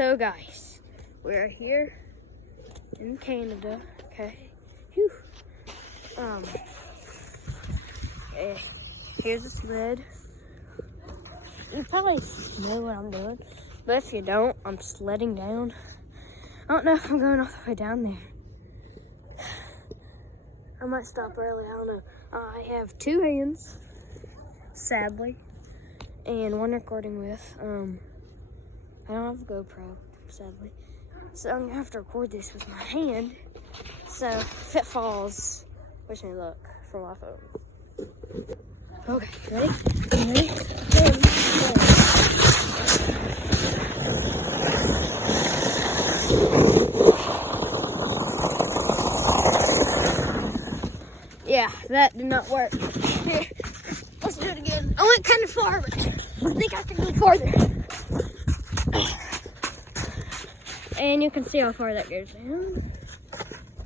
So guys, we're here in Canada, okay? Whew. Here's a sled. You probably know what I'm doing, but if you don't, I'm sledding down. I don't know if I'm going all the way down there. I might stop early, I don't know. I have two hands, sadly, and one recording with. I don't have a GoPro, sadly. So I'm gonna have to record this with my hand. So if it falls, wish me luck from my phone. Okay, ready? Ready? Yeah, that did not work. Here, let's do it again. I went kind of far, but I think I can go farther. And you can see how far that goes down.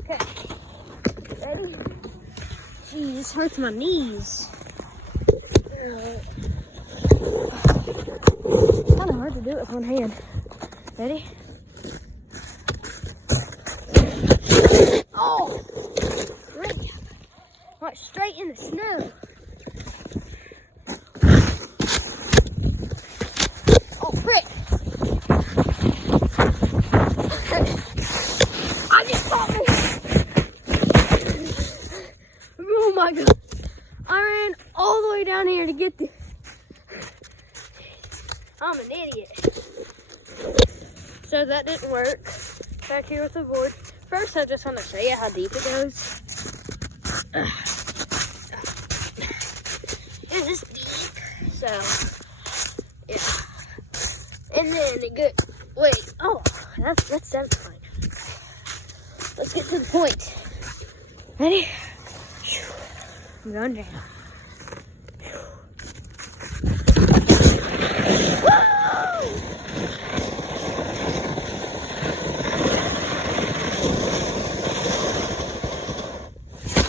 Okay, ready? Geez, this hurts my knees. It's kind of hard to do it with one hand. Ready? Oh, great. Went straight in the snow. Oh, frick. I just caught me. Oh my God. I ran all the way down here to get this. I'm an idiot. So that didn't work. Back here with the board. First, I just want to show you how deep it goes. It's this deep. So, yeah. And then it goes. Wait. Oh, that's satisfying. Let's get to the point. Ready? I'm going down.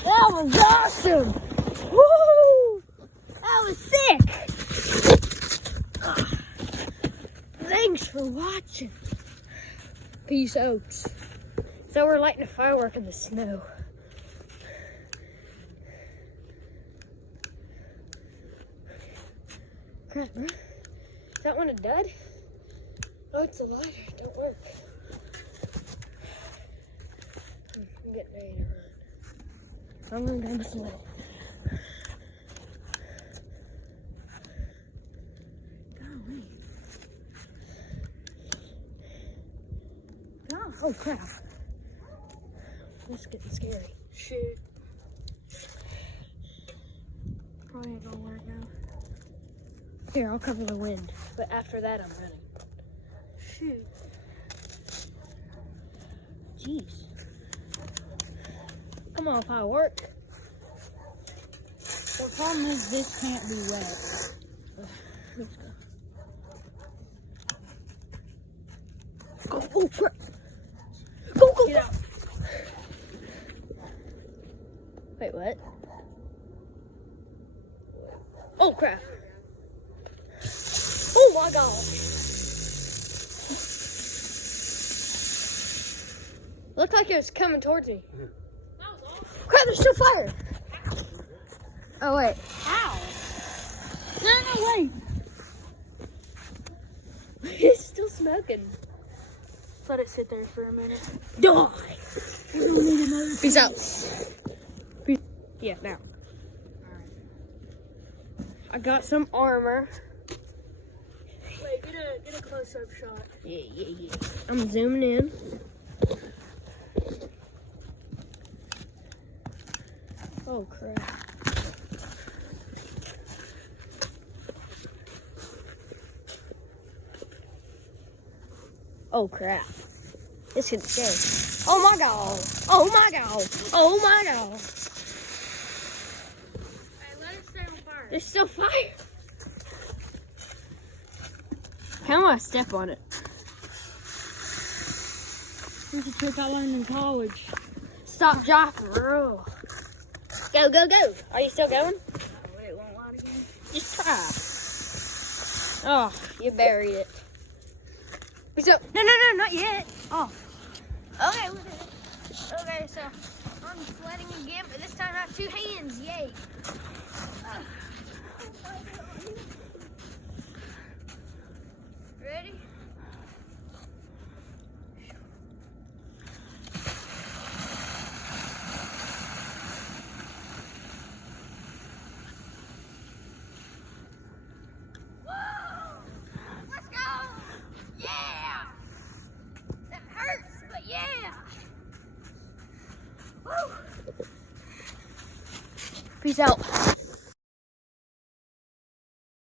That was awesome! Woo! That was sick! Thanks for watching. Peace out. So we're lighting a firework in the snow. Crap, bro. Is that one a dud? Oh, it's a lighter. It don't work. I'm getting ready to run. So I'm going down the sled. Golly. Oh, crap. This is getting scary. Shoot. Probably ain't gonna work now. Here, I'll cover the wind. But after that, I'm running. Shoot. Jeez. Come on, firework. The problem is this can't be wet. Let's go. Go, oh crap. Go. Get out. Wait, what? Oh crap. Oh my God. Looked like it was coming towards me. Crap, there's still fire. Oh wait. Ow. No, wait. It's still smoking. Let it sit there for a minute. Die. We don't need another. Peace out. Yeah, now. I got some armor. Wait, get a close-up shot. Yeah. I'm zooming in. Oh crap. Oh crap. This could scary. Oh my God. Oh my God. Oh my God. Hey, let it stay on fire. There's still fire. How do I step on it? Here's a trick I learned in college. Stop, drop, roll. Go. Are you still going? Wait, it won't light again. Just try. Oh, you buried it. So, no, not yet. Off. Okay, we did it. Okay, so I'm sledding again, but this time I have two hands. Yay. Ready? Let's go! Yeah! That hurts, but yeah! Woo! Peace out.